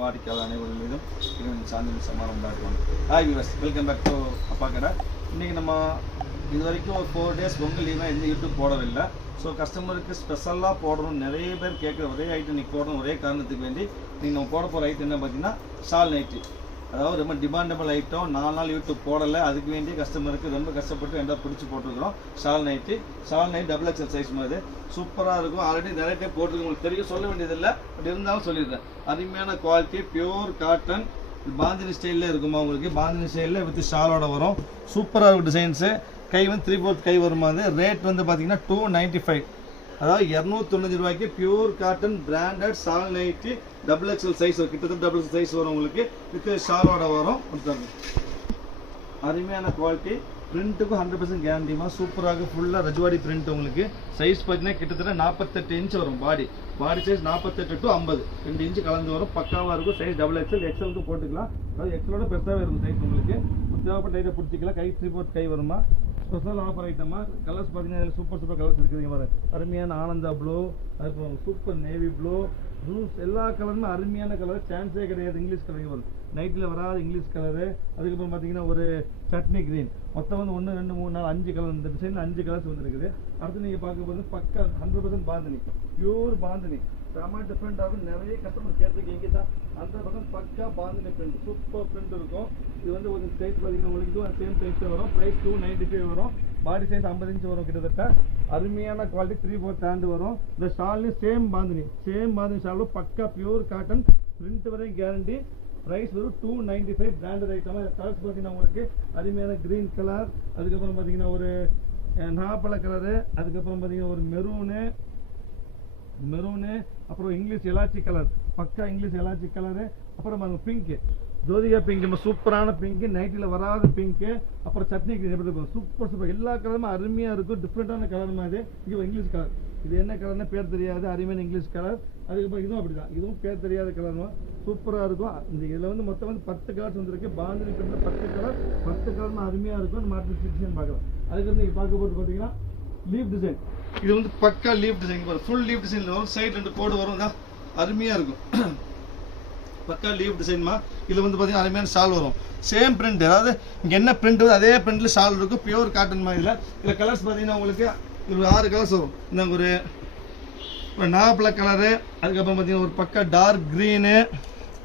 வாடிக்கையாளர் அனைவரும் மீதும் இவன் சாந்தி சமாளம் உண்டாக்குவாங்க. Hi viewers, welcome back to Appa Kadai. இன்றைக்கி நம்ம இது வரைக்கும் ஒரு 4 days பொங்கல் லீவாக எந்த யூடியூப் போடவில்லை. ஸோ கஸ்டமருக்கு ஸ்பெஷலாக போடணும், நிறைய பேர் கேட்குற ஒரே ஐட்டம் இன்றைக்கி போடணும். ஒரே காரணத்துக்கு வேண்டி நீங்கள் நம்ம போட போகிற ஐட்டம் என்ன பார்த்தீங்கன்னா ஷால் நைட்டி. அதாவது ரொம்ப டிமாண்டபிள் ஐட்டம். 4 நாள் யூடியூப் போடலை, அதுக்கு வேண்டி கஸ்டமருக்கு ரொம்ப கஷ்டப்பட்டு எல்லாம் பிடிச்சி போட்டுருக்குறோம். Shawl nightie double XL size மாதிரி சூப்பராக இருக்கும். ஆல்ரெடி நிறைய டைம் போட்டுருக்கு, உங்களுக்கு தெரியும், சொல்ல வேண்டியதில்லை. பட் இருந்தாலும் சொல்லிடுறேன். அருமையான குவாலிட்டி, பியூர் காட்டன், பாந்தினி ஸ்டைலில் இருக்குமா உங்களுக்கு. பாந்தினி ஸ்டைலில் வித் ஷாலோட வரும். சூப்பராக இருக்கும் டிசைன்ஸு. கை வந்து 3/4 கை வருமா. ரேட் வந்து பார்த்தீங்கன்னா 295, அதாவது 295 ரூபாய்க்கு pure cotton branded shawl nightie double XL size வரும். கிட்டத்தட்ட டபுள் எக்ஸல் சைஸ் வரும் உங்களுக்கு. வித் ஷாலோட வரும். அருமையான குவாலிட்டி. பிரிண்ட்டுக்கும் 100% கேரண்டிமா. சூப்பராக ஃபுல்லாக ரஜ்வாடி பிரிண்ட் உங்களுக்கு. சைஸ் பார்த்தீங்கன்னா கிட்டத்தட்ட 48 இன்ச் வரும். பாடி சைஸ் 48 to 50, 2 இன்ச்சு கலந்து வரும். பக்காவாக இருக்கும். சைஸ் டபுள் எக்ஸல், எக்ஸலுக்கு போட்டுக்கலாம். அதாவது எக்ஸலோட பெருசாகவே இருக்கும் சைஸ் உங்களுக்கு. தேவைப்பட்ட டைட்டை பிடிச்சிக்கலாம். கை 3/4 கை வருமா. ஸ்பெஷல் ஆஃபர் ஐட்டமா. கலர்ஸ் பார்த்தீங்கன்னா இதில் சூப்பர் கலர்ஸ் இருக்குதுங்க பாரு. அருமையான ஆனந்தா ப்ளூ, அதுக்கப்புறம் சூப்பர் நேவி ப்ளூ, ப்ளூஸ், எல்லா கலருமே அருமையான கலர். சான்ஸே கிடையாது. இங்கிலீஷ் கலர் வரும், நைட்டில் வராது இங்கிலீஷ் கலரு. அதுக்கப்புறம் பார்த்தீங்கன்னா ஒரு சட்னி க்ரீன். மொத்தம் வந்து 1 2 3 4 5 கலர். இந்த டிசைனில் 5 கலர்ஸ் வந்துருக்குது. அடுத்து நீங்கள் பார்க்கும்போது பக்கா 100% பாந்தினி, பியூர் பாந்தினி. செம்ம டிஃப்ரெண்ட் ஆகும். நிறைய கஸ்டமர் கேட்டிருக்கீங்க தான். 100% பக்கா பாந்தினி பிரிண்ட், சூப்பர் பிரிண்ட் இருக்கும். இது வந்து ஒரு சைஸ் பார்த்தீங்கன்னா உங்களுக்கு இதுவும் சேம் சைஸ் வரும். ப்ரைஸ் 295 வரும். பாடி சைஸ் 50 இன்ச் வரும் கிட்டத்தட்ட. அருமையான குவாலிட்டி. 3/4 ஹேண்ட் வரும். இந்த ஷால்லையும் சேம் பாந்தினி ஷாலும் பக்கா பியூர் காட்டன். பிரிண்ட் வரையும் கேரண்டி. ப்ரைஸ் வரும் 295. பிராண்டட் ஐட்டமாக. கலர்ஸ் பார்த்தீங்கன்னா உங்களுக்கு அருமையான க்ரீன் கலர், அதுக்கப்புறம் பார்த்தீங்கன்னா ஒரு நாப்பழ கலரு, அதுக்கப்புறம் பார்த்தீங்கன்னா ஒரு மெரூனு, அப்புறம் இங்கிலீஷ் எலாச்சி கலர், பக்கா இங்கிலீஷ் எலாச்சி கலரு, அப்புறம் பிங்க்கு, ஜோதிகா பிங்க், நம்ம சூப்பரான பிங்க்கு, நைட்டில் வராத பிங்க்கு, அப்புறம் சட்னி கிரீன். எப்படி இருக்கும், சூப்பர் எல்லா கலருமே அருமையாக இருக்கும். டிஃப்ரெண்ட்டான கலர் மாதிரி. இது இங்கிலீஷ் கலர். இது என்ன கலர்னா பேர் தெரியாது, அருமையான இங்கிலீஷ் கலர். அதுக்கப்புறம் இதுவும் அப்படி தான், இதுவும் பேர் தெரியாத கலர். சூப்பராக இருக்கும். இந்த இதில் வந்து மொத்தம் வந்து 10 கலர்ஸ் வந்துருக்கு. பாந்தினி பிரிண்டில் 10 கலர்னு அருமையாக இருக்கும். மாற்று டிசைன் பார்க்கலாம். அதுக்கு நீங்கள் பார்க்கும்போது பார்த்தீங்கன்னா லீஃப் டிசைன். இது வந்து பக்கா லீஃப் டிசைன். ஃபுல் லீஃப் டிசைனில் வரும். சைடு 2 கோடு வரும். தான் அருமையாக இருக்கும். பக்கா லீஃப் டிசைன்மா. இதில் வந்து பார்த்தீங்கன்னா அருமையான ஷால் வரும். சேம் பிரிண்ட், அதாவது இங்கே என்ன பிரிண்ட் வருது அதே பிரிண்டில் ஷால் இருக்கும். பியூர் காட்டன் மாதிரி. இதில் கலர்ஸ் பார்த்தீங்கன்னா உங்களுக்கு ஒரு 6 கலர்ஸ் வரும். இந்த ஒரு நாப்பழ கலரு, அதுக்கப்புறம் பார்த்தீங்கன்னா ஒரு பக்கா டார்க் க்ரீனு,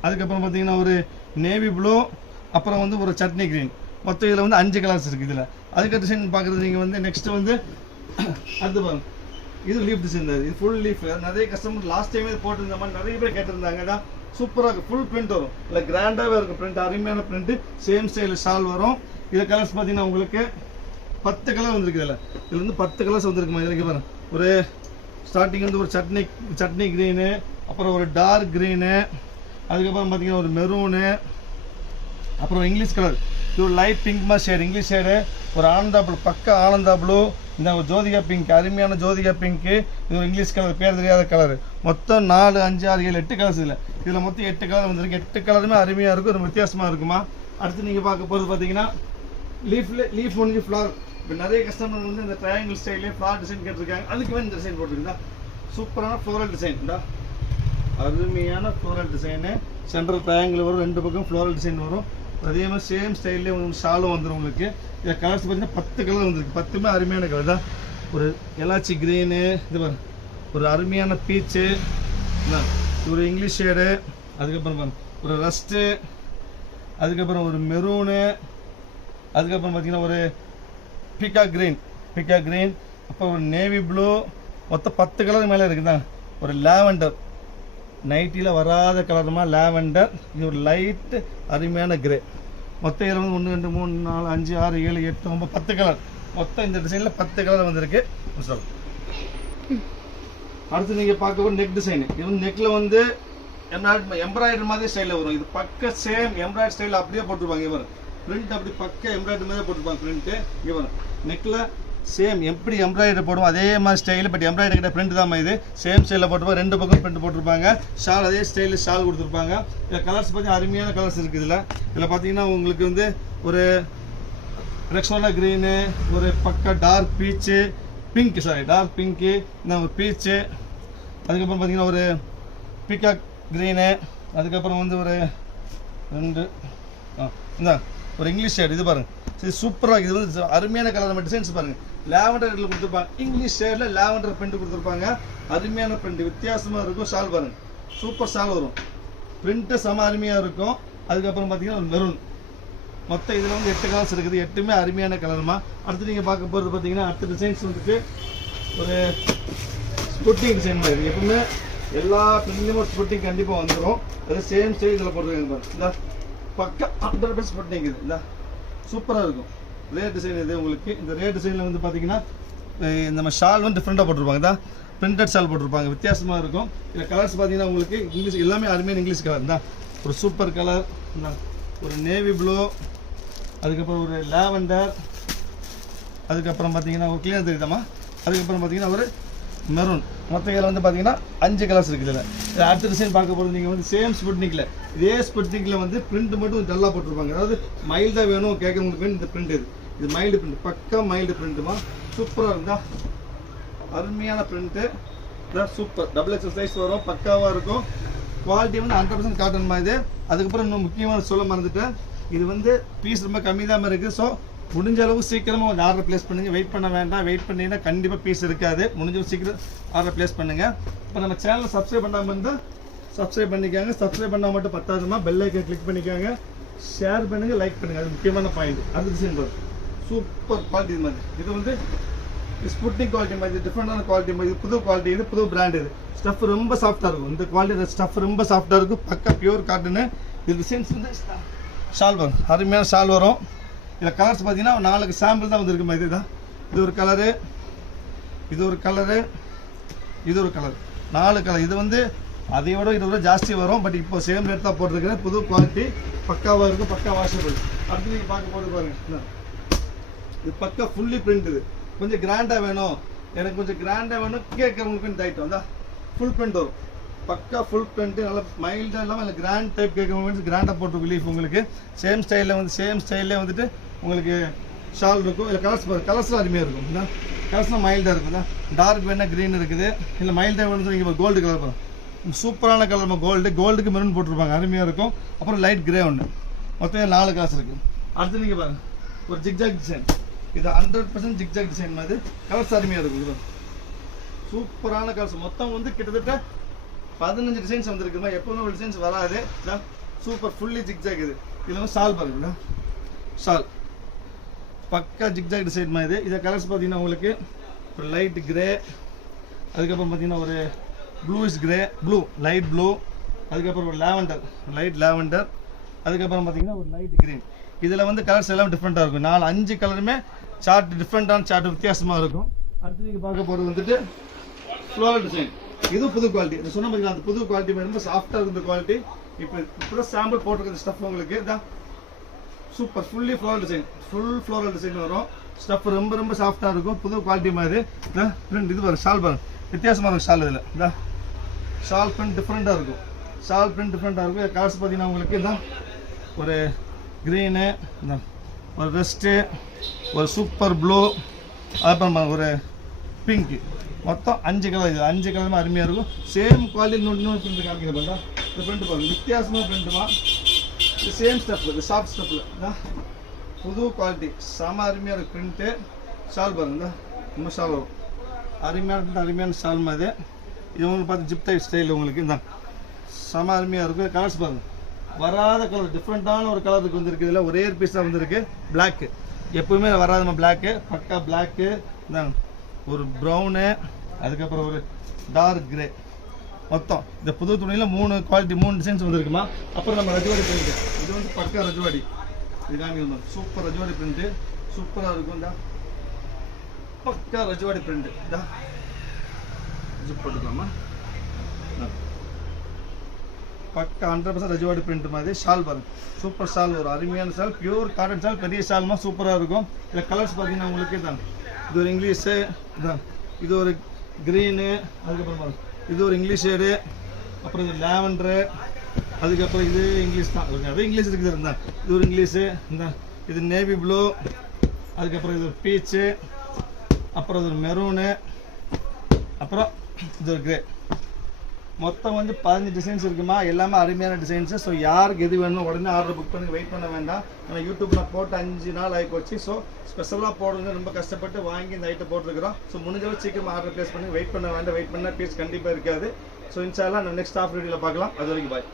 அதுக்கப்புறம் பார்த்தீங்கன்னா ஒரு நேவி ப்ளூ, அப்புறம் வந்து ஒரு சட்னி க்ரீன். மொத்தம் இதில் வந்து 5 கலர்ஸ் இருக்குது. இதில் அதுக்கு டிசைன் பார்க்குறது நீங்கள் வந்து நெக்ஸ்ட் வந்து அது பாருங்க. இது லீஃப் டிசைன். இது ஃபுல் லீஃப். நிறைய கஸ்டமர் லாஸ்ட் டைமே போட்டிருந்த மாதிரி நிறைய பேர் கேட்டிருந்தாங்க. சூப்பராக இருக்கும். ஃபுல் பிரிண்ட் வரும். இல்லை கிராண்டாகவே இருக்கும் பிரிண்ட். அருமையான பிரிண்ட். சேம் ஸ்டைல் ஷால் வரும். இதில் கலர்ஸ் பார்த்தீங்கன்னா உங்களுக்கு 10 கலர் வந்துருக்கு. இதில் வந்து 10 கலர்ஸ் வந்துருக்குமா. இதில் பாருங்க. ஒரு ஸ்டார்டிங் வந்து ஒரு சட்னி க்ரீனு, அப்புறம் ஒரு டார்க் க்ரீனு, அதுக்கப்புறம் பார்த்தீங்கன்னா ஒரு மெரூனு, அப்புறம் இங்கிலீஷ் கலர். இது ஒரு லைட் பிங்க்மா ஷேடு, இங்கிலீஷ் ஷேடு. ஒரு ஆனந்தா ப்ளூ, பக்கா ஆனந்தா ப்ளூ. இந்த ஒரு ஜோதிகா பிங்க், அருமையான ஜோதிகா பிங்க்கு. இது ஒரு இங்கிலீஷ் கலர், பேர் தெரியாத கலர். மொத்தம் 4 5 6 7 8 கலர்ஸ். இதில் மொத்தம் 8 கலர் வந்துருக்கு. 8 கலருமே அருமையாக இருக்கும். ரொம்ப வித்தியாசமாக இருக்குமா. அடுத்து நீங்கள் பார்க்க போகிறது பார்த்தீங்கன்னா லீஃப் ஒன்லி ஃப்ளார். இப்போ நிறைய கஸ்டமர் வந்து இந்த ட்ரையாங்கிள் ஸ்டைலே ஃப்ளார் டிசைன் கேட்டிருக்காங்க. அதுக்கு வேணும் இந்த டிசைன் போட்டுருக்குதா. சூப்பரான ஃப்ளோரல் டிசைன். அருமையான ஃப்ளோரல் டிசைனு. சென்ட்ரல் ட்ரையாங்கிள் வரும், 2 பக்கம் ஃப்ளோரல் டிசைன் வரும். அதே மாதிரி சேம் ஸ்டைல்லே உங்களுக்கு ஷாலும் வந்துடும் உங்களுக்கு. இதில் கலர்ஸ் பார்த்தீங்கன்னா 10 கலர் வந்துருக்கு. 10மே அருமையான கலர் தான். ஒரு எலாச்சி க்ரீனு, இது பாருங்க, ஒரு அருமையான பீச்சு, ஒரு இங்கிலீஷ் ஷேடு, அதுக்கப்புறம் ஒரு ரஸ்ட்டு, அதுக்கப்புறம் ஒரு மெரூனு, அதுக்கப்புறம் பார்த்தீங்கன்னா ஒரு பிகா க்ரீன், அப்புறம் ஒரு நேவி ப்ளூ. மொத்தம் 10 கலர் மேலே இருக்குதா. ஒரு லாவெண்டர், நைட்டியில் வராத கலருமா லாவெண்டர். இது ஒரு லைட் அருமையான கிரே. மொத்தம் இதில் வந்து 1 2 3 4 5 6 7 8 9 10 கலர். மொத்தம் இந்த டிசைனில் 10 கலர் வந்திருக்கு. அடுத்து நீங்கள் பார்க்க நெக் டிசைனு. இது வந்து நெக்கில் வந்து எம்ப்ராய்டரி மாதிரி ஸ்டைலில் வரும். இது பக்க சேம் எம்ப்ராய்டரி ஸ்டைலில் அப்படியே போட்டுருப்பாங்க. இவர் பிரிண்ட் அப்படி பக்க எம்ப்ராய்டரி மாதிரி போட்டுருப்பாங்க பிரிண்ட்டு. இவர் நெக்கில் சேம் எப்படி எம்ப்ராய்டரி போடுவோம் அதே மாதிரி ஸ்டைலு. பட் எம்ப்ராய்டரி கிட்ட பிரிண்ட் தான் இது. சேம் ஸ்டைலில் போட்டுருப்பாங்க. 2 பக்கம் பிரிண்ட் போட்டிருப்பாங்க. ஷால் அதே ஸ்டைலில் ஷால் கொடுத்துருப்பாங்க. இதில் கலர்ஸ் பார்த்தீங்கன்னா அருமையான கலர்ஸ் இருக்குது. இதில் பார்த்தீங்கன்னா உங்களுக்கு வந்து ஒரு ரெக்ஸோனா க்ரீனு, ஒரு பக்கா டார்க் பீச்சு, டார்க் பிங்க்கு, இந்த ஒரு பீச்சு, அதுக்கப்புறம் பார்த்தீங்கன்னா ஒரு பீகாக் க்ரீனு, அதுக்கப்புறம் வந்து ஒரு 2 இந்த ஒரு இங்கிலீஷ் ஷேட் இது பாருங்க, சரி சூப்பராக இது வந்து அருமையான கலர். நம்ம டிசைன்ஸ் பாருங்க, லாவெண்டர் இதில் கொடுத்துருப்பாங்க, இங்கிலீஷ் ஷேடில் லாவெண்டர் பிரிண்ட் கொடுத்துருப்பாங்க. அருமையான பிரிண்ட், வித்தியாசமாக இருக்கும். ஷால் பாருங்க, சூப்பர் ஷால் வரும், பிரிண்ட்டு செம அருமையாக இருக்கும். அதுக்கப்புறம் பார்த்தீங்கன்னா ஒரு மெரூன். மொத்தம் இதில் வந்து 8 கலர்ஸ் இருக்குது, 8மே அருமையான கலருமா. அடுத்து நீங்கள் பார்க்க போகிறது பார்த்தீங்கன்னா அடுத்த டிசைன்ஸ் வந்துட்டு ஒரு ஸ்புட்டிங் டிசைன் மாதிரி. எப்பவுமே எல்லா பிரிண்ட்லையும் ஒரு ஸ்புட்டிங் கண்டிப்பாக வந்துடும். அது சேம் ஸ்டைல் இதில் போட்டுருக்காங்க பாருங்க. இந்த பக்கம் 100% ஸ்புட்டிங் இது, இந்த சூப்பராக இருக்கும். ரேட் டிசைன் இது உங்களுக்கு. இந்த ரேட் டிசைனில் வந்து பார்த்தீங்கன்னா இந்த ஷால் வந்து டிஃப்ரெண்ட்டாக போட்டிருப்பாங்க. தான் பிரிண்டட் ஷால் போட்டிருப்பாங்க, வித்தியாசமாக இருக்கும். இதில் கலர்ஸ் பார்த்தீங்கன்னா உங்களுக்கு இங்கிலீஷ் எல்லாமே அருமையான இங்கிலீஷ் கலர் தான். ஒரு சூப்பர் கலர், ஒரு நேவி ப்ளூ, அதுக்கப்புறம் ஒரு லாவெண்டர், அதுக்கப்புறம் பார்த்தீங்கன்னா ஒரு கிளியர் தெரியுதாம்மா, அதுக்கப்புறம் பார்த்தீங்கன்னா ஒரு மெரூன். மொத்த இதில் வந்து பார்த்தீங்கன்னா 5 கலர்ஸ் இருக்குது. இதில் அடுத்த டிசைன் பார்க்க போகிறது நீங்கள் வந்து சேம் ஸ்புட்னிக்கில், இதே ஸ்புட்னிக்கில் வந்து பிரிண்ட் மட்டும் டல்லாக போட்டிருப்பாங்க. அதாவது மைல்டாக வேணும் கேட்குறவங்களுக்கு இந்த பிரிண்ட் இது மைல்டு பிரிண்ட், பக்கா மைல்டு பிரிண்ட்டுமா. சூப்பராக இருந்தால் அருமையான பிரிண்ட்டு இதான், சூப்பர். XXL சைஸ் வரும், பக்காவாக இருக்கும். குவாலிட்டி வந்து 100% காட்டன் மாதிரி. அதுக்கப்புறம் இன்னும் முக்கியமான சொல்ல மறந்துட்டேன், இது வந்து பீஸ் ரொம்ப கம்மி தான் இருக்குது. ஸோ முடிஞ்ச அளவு சீக்கிரமாக ஒரு ஆர்டர் ப்ளேஸ் பண்ணுங்கள், வெயிட் பண்ண வேண்டாம். வெயிட் பண்ணிங்கன்னா கண்டிப்பாக பீஸ் இருக்காது. முடிஞ்ச சீக்கிரம் ஆர்டர் ப்ளேஸ் பண்ணுங்கள். இப்போ நம்ம சேனலை சப்ஸ்கிரைப் பண்ணாமல் இருந்தால் சப்ஸ்கிரைப் பண்ணிக்காங்க. சப்ஸ்கிரைப் பண்ணால் மட்டும் பத்தாதுமா, பெல் ஐக்கன் கிளிக் பண்ணிக்காங்க, ஷேர் பண்ணுங்கள், லைக் பண்ணுங்கள். அது முக்கியமான பாயிண்ட். அது டிசைன் பாருங்க, சூப்பர் குவாலிட்டி மாதிரி. இது வந்து ஸ்புட்னிக் குவாலிட்டி மாதிரி, டிஃப்ரெண்டான குவாலிட்டி மாதிரி. இது புது குவாலிட்டி, இது புது பிராண்ட். இது ஸ்டஃப் ரொம்ப சாஃப்டாக இருக்கும். இந்த குவாலிட்டி ஸ்டஃப் ரொம்ப சாஃப்டாக இருக்கும், பக்கா பியூர் காட்டனு. இது டிசைன்ஸ் வந்து ஷால் வரும், அருமையான ஷால் வரும். இதில் கலர்ஸ் பார்த்தீங்கன்னா 4 சாம்பிள் தான் வந்துருக்கு மாதிரி. இதுதான், இது ஒரு கலரு, இது ஒரு கலரு, இது ஒரு கலர், 4 கலர். இது வந்து அதையோட இதை விட ஜாஸ்தி வரும். பட் இப்போ சேம் ரேட் தான் போட்டிருக்கிறேன். புது குவாலிட்டி, பக்காவாக இருக்கும், பக்கா வாஷபிள். அடுத்து நீங்கள் பார்க்க போது பாருங்கள், இது பக்கா ஃபுல்லி பிரிண்ட். இது கொஞ்சம் கிராண்டாக வேணும், எனக்கு கொஞ்சம் கிராண்டாக வேணும் கேட்குறவங்களுக்கு இந்த ஐட்டம் தான் ஃபுல் பிரிண்ட் வரும். பக்கா ஃபுல் பிரிண்ட், நல்லா மைல்டாக இல்லாமல் இல்லை கிராண்ட் டைப் கேட்குறவங்க கிராண்டாக போட்டு லீஃப் உங்களுக்கு சேம் ஸ்டைலில் வந்து சேம் ஸ்டைல்லே வந்துட்டு உங்களுக்கு ஷால் இருக்கும். இல்லை கலர்ஸ் பாருங்கள், கலர்ஸ்லாம் அருமையாக இருக்கும். தான் கலர்ஸ்லாம் மைல்டாக இருக்கும். தான் டார்க் வேணால் க்ரீன் இருக்குது, இல்லை மைல்டாக வேணும் நீங்கள் கோல்டு கலர் பாருங்கள், சூப்பரான கலர். நம்ம கோல்டுக்கு மெரூன் போட்டிருப்பாங்க, அருமையாக இருக்கும். அப்புறம் லைட் கிரே ஒன்று, மொத்தம் 4 கலர்ஸ் இருக்குது. அடுத்து நீங்கள் பாருங்கள் ஒரு ஜிக்ஜாக் டிசைன். இது 100% ஜிக்ஜாக் டிசைன் மாதிரி. கலர்ஸ் அருமையாக இருக்கும். இது சூப்பரான கலர்ஸ். மொத்தம் வந்து கிட்டத்தட்ட 15 டிசைன்ஸ் வந்துருக்குமா, எப்பவுமே ஒரு டிசைன்ஸ் வராது. Super fully zigzag. இது இதில் வந்து ஷால் பாருங்களா, ஷால் பக்கா ஜிக்ஜாக் டிசைன் மாதிரி. இதை கலர்ஸ் பார்த்தீங்கன்னா உங்களுக்கு ஒரு லைட் கிரே, அதுக்கப்புறம் பார்த்தீங்கன்னா ஒரு bluish grey, blue light blue, அதுக்கப்புறம் ஒரு லாவெண்டர் லைட் லாவெண்டர், அதுக்கப்புறம் பார்த்தீங்கன்னா ஒரு லைட் கிரீன். இதில் வந்து கலர்ஸ் எல்லாம் டிஃப்ரெண்ட்டாக இருக்கும். 5 கலருமே சார்ட் டிஃப்ரெண்ட்டான சார்ட், வித்தியாசமாக இருக்கும். அடுத்து நீங்கள் பார்க்க போகிறது வந்துட்டு ஃப்ளோரல் டிசைன். இது புது குவாலிட்டி. இது சொன்ன பார்த்தீங்கன்னா அந்த புது குவாலிட்டி ரொம்ப சாஃப்டாக இருந்த குவாலிட்டி. இப்போ சாம்பிள் போட்டிருக்கிற ஸ்டஃப் உங்களுக்கு இதான் super fully floral design, full floral design வரும். ஸ்டஃப் ரொம்ப சாஃப்டாக இருக்கும், புது குவாலிட்டி மாதிரி. இதான் பிரிண்ட். இது பாருங்க ஷால் பாருங்க, வித்தியாசமாக இருக்கும் ஷால். இதில் இதான் ஷால் பிரிண்ட் டிஃப்ரெண்ட்டாக இருக்கும், ஷால் பிரிண்ட் டிஃப்ரெண்ட்டாக இருக்கும். கலர்ஸ் பார்த்தீங்கன்னா உங்களுக்கு இதான் ஒரு க்ரீனு, இதான் ஒரு ரெஸ்ட்டு, ஒரு சூப்பர் ப்ளூ, அதுக்கப்புறம் ஒரு பிங்க்கு. மொத்தம் 5 கலர். இது 5 கலருமே அருமையாக இருக்கும். சேம் குவாலிட்டி இன்னொன்று பிரிண்ட் காமிக்கிறேன் பாருங்க. இந்த பிரிண்ட் பாருங்க, வித்தியாசமாக பிரிண்ட்டுமா. இது சேம் ஸ்டெப்பில், இது சாஃப்ட் ஸ்டெப்பில் தான் புது குவாலிட்டி, செம அருமையாக இருக்குது பிரிண்ட்டு. ஷால் பாருங்க, ரொம்ப ஷால் வரும், அருமையான ஷால் மாதிரி. இது உங்களுக்கு பார்த்து ஜிப் டைப் ஸ்டைல் உங்களுக்கு இந்த செம அருமையாக இருக்கும். கலர்ஸ் பாருங்கள், வராத கலர், டிஃப்ரெண்ட்டான ஒரு கலருக்கு வந்துருக்கு. இதில் ஒரே பீஸாக வந்துருக்கு, பிளாக்கு. எப்பவுமே வராதமா பிளாக்கு, பக்கா பிளாக்கு. இந்தாங்க ஒரு ப்ரௌனு, அதுக்கப்புறம் ஒரு டார்க் கிரே. மொத்தம் இந்த புது துணியில் 3 குவாலிட்டி 3 டிசைன்ஸ் வந்துருக்குமா. அப்புறம் நம்ம ரஜவாடி பிரிண்ட். இது வந்து பக்கா ரஜவாடி. இது காமிக்கணும், சூப்பர் ரஜவாடி பிரிண்ட்டு, சூப்பராக இருக்கும். இந்த பக்கா ரஜவாடி பிரிண்ட். இதா ஜிப் போட்டுக்கலாமா, பக்கா 100% ரஜவாடி பிரிண்ட் மாதிரி. ஷால் பாருங்க, சூப்பர் ஷால், ஒரு அருமையான ஷால், பியூர் காட்டன் ஷால், பெரிய ஷால்மா சூப்பராக இருக்கும். இதில் கலர்ஸ் பார்த்தீங்கன்னா உங்களுக்கு தான் இது ஒரு இங்கிலீஷு, இதான் இது ஒரு க்ரீனு, அதுக்கப்புறம் இது ஒரு இங்கிலீஷ் ஷேடு, அப்புறம் இது லாவெண்டரு, அதுக்கப்புறம் இது இங்கிலீஷ் தான், நிறைய இங்கிலீஷ் இருக்குது. இருந்தால் இது ஒரு இங்கிலீஷு, இந்த இது நேவி ப்ளூ, அதுக்கப்புறம் இது ஒரு பீச்சு, அப்புறம் இது ஒரு மெரூனு, அப்புறம் இது ஒரு கிரே. மொத்தம் வந்து 15 டிசைன்ஸ் இருக்குமா, எல்லாமே அருமையான டிசைன்ஸ். ஸோ யாருக்கு எது வேணும் உடனே ஆர்டர் புக் பண்ணி வெயிட் பண்ண வேண்டாம். ஆனால் யூடியூப்பில் போட்டு 5 நாள் ஆகி போச்சு. ஸோ ஸ்பெஷலாக போடுறது ரொம்ப கஷ்டப்பட்டு வாங்கி இந்த ஐட்டம் போட்டுருக்கிறோம். ஸோ முடிஞ்சளவு சீக்கிரமாக ஆர்டர் ப்ளேஸ் பண்ணி வெயிட் பண்ண வேண்டாம். வெயிட் பண்ணால் பீஸ் கண்டிப்பாக இருக்காது. ஸோ இன்ஷால்லா நம்ம நெக்ஸ்ட் ஆஃப் வீடியோவில் பார்க்கலாம். அது வரைக்கும் பாய்.